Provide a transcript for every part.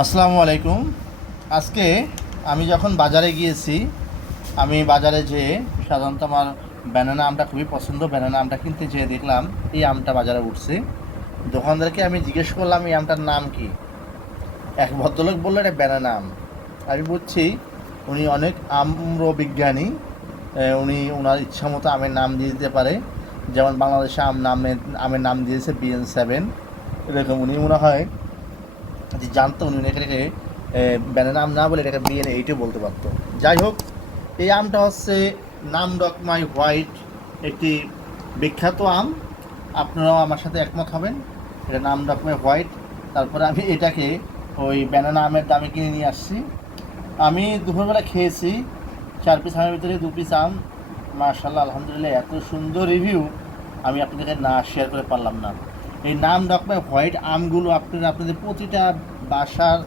আসসালামু আলাইকুম। আজকে আমি যখন বাজারে গিয়েছি, আমি বাজারে যেয়ে সাধারণত আমার ব্যানানা আমটা খুবই পছন্দ। ব্যানানা আমটা কিনতে যেয়ে দেখলাম, এই আমটা বাজারে উঠছে। দোকানদারকে আমি জিজ্ঞেস করলাম, এই আমটার নাম কি? এক ভদ্রলোক বলল, এটা ব্যানানা আম। আমি বুঝছি, উনি অনেক আম্র বিজ্ঞানী উনি ওনার ইচ্ছা মতো আমের নাম দিয়ে দিতে পারে। যেমন বাংলাদেশে আম নামে, আমের নাম দিয়েছে বিএন সেভেন এরকম উনি মনে হয় যদি জানতো উনি এটাকে ব্যানানা আম না বলে এটাকে বিএন এইটও বলতে পারতো। যাই হোক, এই আমটা হচ্ছে নাম ডকমাই হোয়াইট, একটি বিখ্যাত আম। আপনারাও আমার সাথে একমত হবেন, এটা নাম ডকমাই হোয়াইট। তারপরে আমি এটাকে ওই ব্যানানা আমের দামে কিনে নিয়ে আসছি। আমি দুপুরবেলা খেয়েছি, চার পিস আমের ভিতরে দু পিস আম। মার্শাল্লাহ আলহামদুলিল্লাহ, এত সুন্দর রিভিউ আমি আপনাদেরকে না শেয়ার করে পারলাম না। এই নাম ডকমাই হোয়াইট আমগুলো আপনারা, আপনাদের প্রতিটা বাসার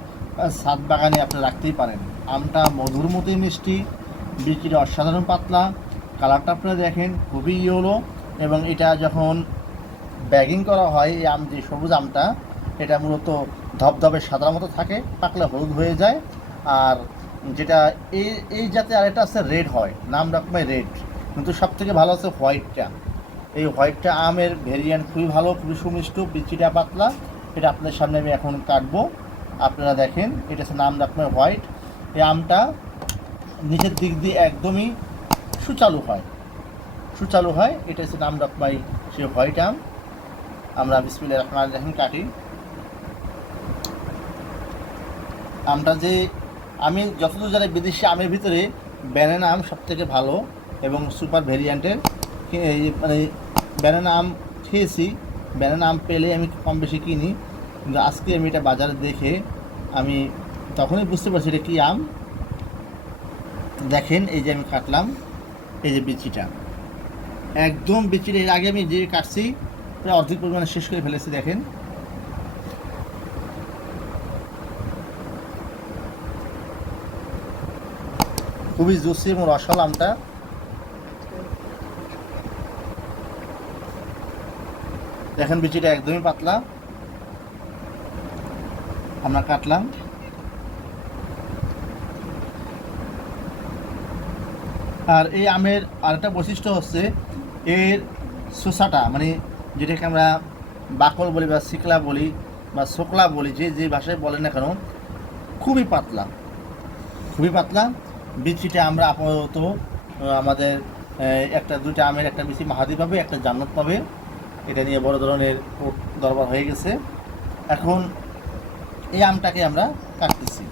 ছাদ বাগানে আপনি রাখতেই পারেন। আমটা মধুর মতোই মিষ্টি বীজটা অসাধারণ পাতলা। কালারটা আপনারা দেখেন, খুবই ইয়েলো এবং এটা যখন ব্যাগিং করা হয়, এই আম, যে সবুজ আমটা, এটা মূলত ধবধবে সাদার মতো থাকে পাকলে হলুদ হয়ে যায়। আর যেটা এই এই জাতে আরেকটা আছে রেড হয়। নাম রকমের রেড কিন্তু সব থেকে ভালো আছে হোয়াইটটা। এই হোয়াইটটা আমের ভেরিয়েন্ট খুবই ভালো, খুবই সুমিষ্ট, বিচিটা পাতলা। এটা আপনাদের সামনে আমি এখন কাটবো। আপনারা দেখেন, এটা হচ্ছে নাম রকমের হোয়াইট। এই আমটা নিচের দিক দিয়ে একদমই সুচালু হয়। সুচালু হয়, এটা হচ্ছে নাম রকমাই সে হোয়াইট আম। আমরা বিসমিল্লাহির রহমানির রহিম কাটি। আমটা যে, আমি যতদূর জানি বিদেশি আমের ভিতরে ব্যানানা আম সব থেকে ভালো এবং সুপার ভেরিয়েন্টের মানে ব্যানানা আম খেয়েছি। ব্যানানা আম পেলে আমি কম বেশি কিনি। কিন্তু আজকে আমি এটা বাজারে দেখে আমি তখনই বুঝতে পারছি এটা কী আম। দেখেন, এই যে আমি কাটলাম, এই যে বিচিটা। একদম বিচিটা, এর আগে আমি যে কাটছি, প্রায় অর্ধেক পরিমাণে শেষ করে ফেলেছি, দেখেন। খুবই জুসি এবং রসাল আমটা। দেখেন বিচিটা একদমই পাতলা। আমরা কাটলাম। আর এই আমের আরেকটা বৈশিষ্ট্য হচ্ছে এর শোষাটা মানে যেটাকে আমরা বাকল বলি বা শিকলা বলি বা শোকলা বলি, যে যে ভাষায় বলেন না কেন, খুবই পাতলা। খুবই পাতলা। বিচিটা আমরা আপাতত আমাদের একটা দুইটা আমের একটা বিচি মাহাদি পাবে, একটা জান্নাত পাবে। এটা নিয়ে বড় ধরনের দরবার হয়ে গেছে। এখন এই আমটাকে আমরা কাটতেছি।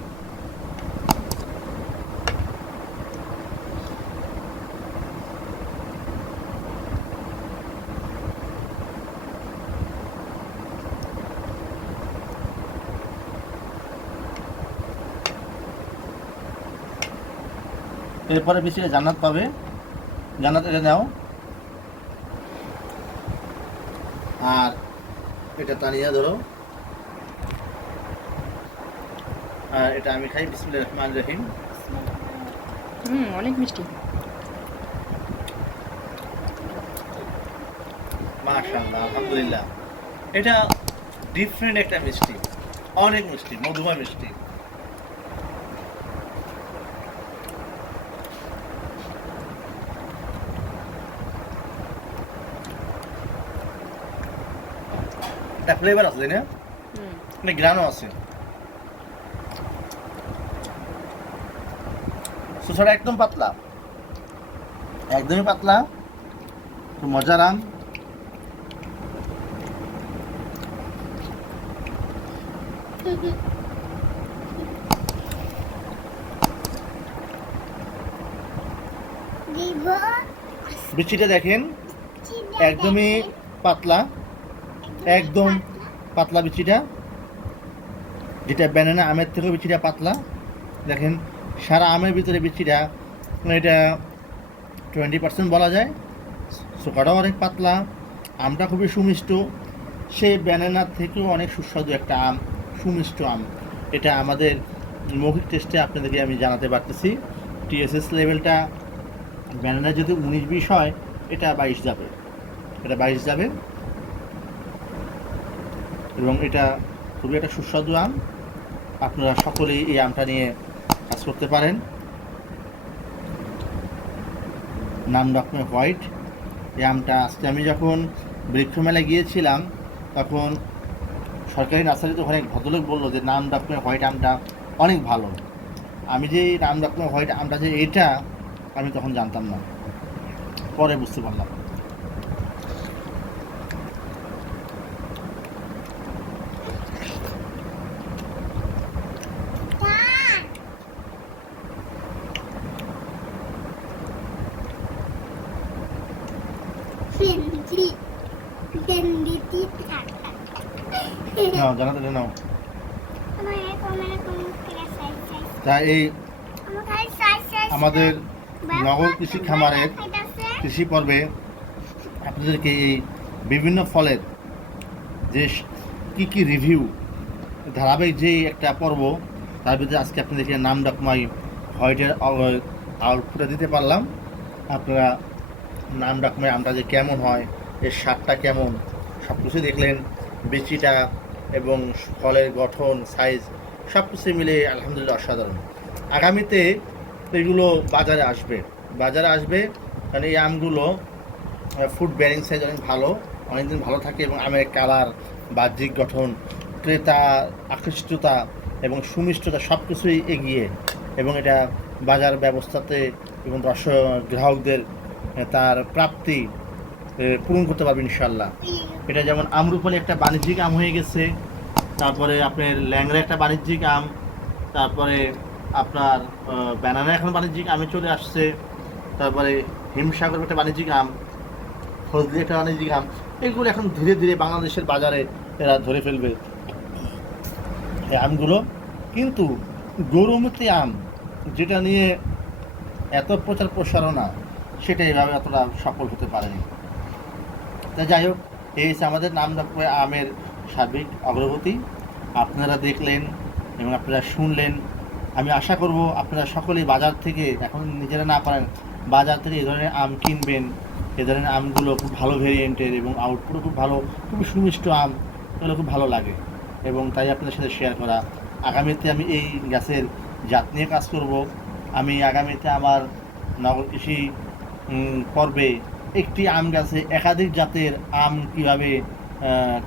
এরপরে বেশিটা জান্নাত পাবে। জান্নাত এটা নাও। আর এটা তানিয়া ধরো। আর এটা আমি খাই বিসমুল্লাহ রহমান রহিম। হুম অনেক মিষ্টি। মাশাআল্লাহ আলহামদুলিল্লাহ। এটা ডিফারেন্ট একটা মিষ্টি অনেক মিষ্টি মধুময় মিষ্টি। একটা ফ্লেভার আছে তাই না হুম। মানে গ্রানও আছে। সুসাটা একদম পাতলা। একদমই পাতলা। মজার আম। বিচিটা দেখেন। একদমই পাতলা। একদম পাতলা বিচিটা। যেটা ব্যানানা আমের থেকেও বিচিটা পাতলা। দেখেন, সারা আমের ভিতরে বিচিটা, এটা টোয়েন্টি পার্সেন্ট বলা যায়। শোকাটাও অনেক পাতলা, আমটা খুবই সুমিষ্ট। সেই ব্যানানার থেকেও অনেক সুস্বাদু একটা আম, সুমিষ্ট আম। এটা আমাদের মৌখিক টেস্টে আপনাদেরকে আমি জানাতে পারতেছি। টিএসএস লেভেলটা ব্যানানা যদি উনিশ বিশ হয়, এটা বাইশ যাবে। এটা বাইশ যাবে। এবং এটা খুবই একটা সুস্বাদু আম। আপনারা সকলেই এই আমটা নিয়ে কাজ করতে পারেন। নাম ডকুমেন্ট হোয়াইট। এই আমটা আজকে আমি যখন বৃক্ষ মেলায় গিয়েছিলাম, তখন সরকারি নার্সারিতে এক ভদ্রলোক বলল যে, নাম ডকুমেন্ট হোয়াইট আমটা অনেক ভালো। আমি যে নাম ডকুমেন্ট হোয়াইট আমটা যে এটা আমি তখন জানতাম না। পরে বুঝতে পারলাম। নাও জানাতে নাও। তা এই আমাদের নগর কৃষি খামারের কৃষি পর্বে আপনাদেরকে এই বিভিন্ন ফলের যে কি কি রিভিউ ধারাবাহিক যে একটা পর্ব তার ভিতরে আজকে আপনাদেরকে নাম ডকমাই হোয়াইটের আউটপুটে দিতে পারলাম। আপনারা নাম ডকমাই আমটা যে কেমন হয় এর স্বাদটা কেমন? সব কিছু দেখলেন বিচিটা এবং ফলের গঠন সাইজ সব কিছু মিলে আলহামদুলিল্লাহ অসাধারণ। আগামীতে এগুলো বাজারে আসবে। বাজারে আসবে কারণ এই আমগুলো ফুড ব্যারিং সাইজ অনেক ভালো, অনেকদিন ভালো থাকে এবং আমের কালার বাহ্যিক গঠন, ক্রেতা আকৃষ্টতা এবং সুমিষ্টতা সব কিছুই এগিয়ে এবং এটা বাজার ব্যবস্থাতে এবং দর্শক, গ্রাহকদের তার প্রাপ্তি পূরণ করতে পারবে ইনশাল্লাহ এটা যেমন আমরুপালি একটা বাণিজ্যিক আম হয়ে গেছে, তারপরে আপনার ল্যাংড়া একটা বাণিজ্যিক আম, তারপরে আপনার ব্যানানা এখন বাণিজ্যিক আমে চলে আসছে, তারপরে হিমসাগর একটা বাণিজ্যিক আম, ফজলি একটা বাণিজ্যিক আম, এগুলো এখন ধীরে ধীরে বাংলাদেশের বাজারে এরা ধরে ফেলবে। এই আমগুলো কিন্তু গৌরমতি আম, যেটা নিয়ে এত প্রচার প্রসারণা সেটা এভাবে অতটা সফল হতে পারেনি। তা যাই হোক এই হচ্ছে আমাদের নাম ডাকুয়া আমের সার্বিক অগ্রগতি। আপনারা দেখলেন এবং আপনারা শুনলেন। আমি আশা করব আপনারা সকলেই বাজার থেকে এখন নিজেরা না পারেন, বাজার থেকে এই ধরনের আম কিনবেন। এ ধরনের আমগুলো খুব ভালো ভেরিয়েন্টের এবং আউটপুটও খুব ভালো, খুব সুমিষ্ট আম, এগুলো খুব ভালো লাগে। এবং তাই আপনাদের সাথে শেয়ার করা। আগামীতে আমি এই গ্যাসের জাত নিয়ে কাজ করব। আমি আগামীতে আমার নগর কৃষি পর্বে একটি আম গাছে একাধিক জাতের আম কীভাবে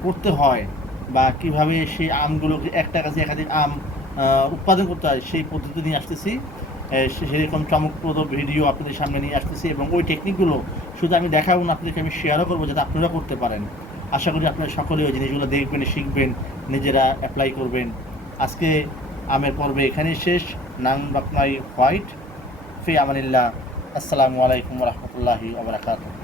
করতে হয় বা কীভাবে সেই আমগুলোকে একটা গাছে একাধিক আম উৎপাদন করতে হয় সেই পদ্ধতি নিয়ে আসতেছি। সেরকম চমকপ্রদ ভিডিও আপনাদের সামনে নিয়ে আসতেছি এবং ওই টেকনিকগুলো শুধু আমি দেখাবো না, আপনাদেরকে আমি শেয়ারও করব যাতে আপনারা করতে পারেন। আশা করি আপনারা সকলে ওই জিনিসগুলো দেখবেন, শিখবেন, নিজেরা অ্যাপ্লাই করবেন। আজকে আমের পর্বে এখানেই শেষ। নাম বাকমাই হোয়াইট। ফি আমানিল্লাহ। আসসালামু আলাইকুম রহমতুল্লাহি আবরাকাতুহ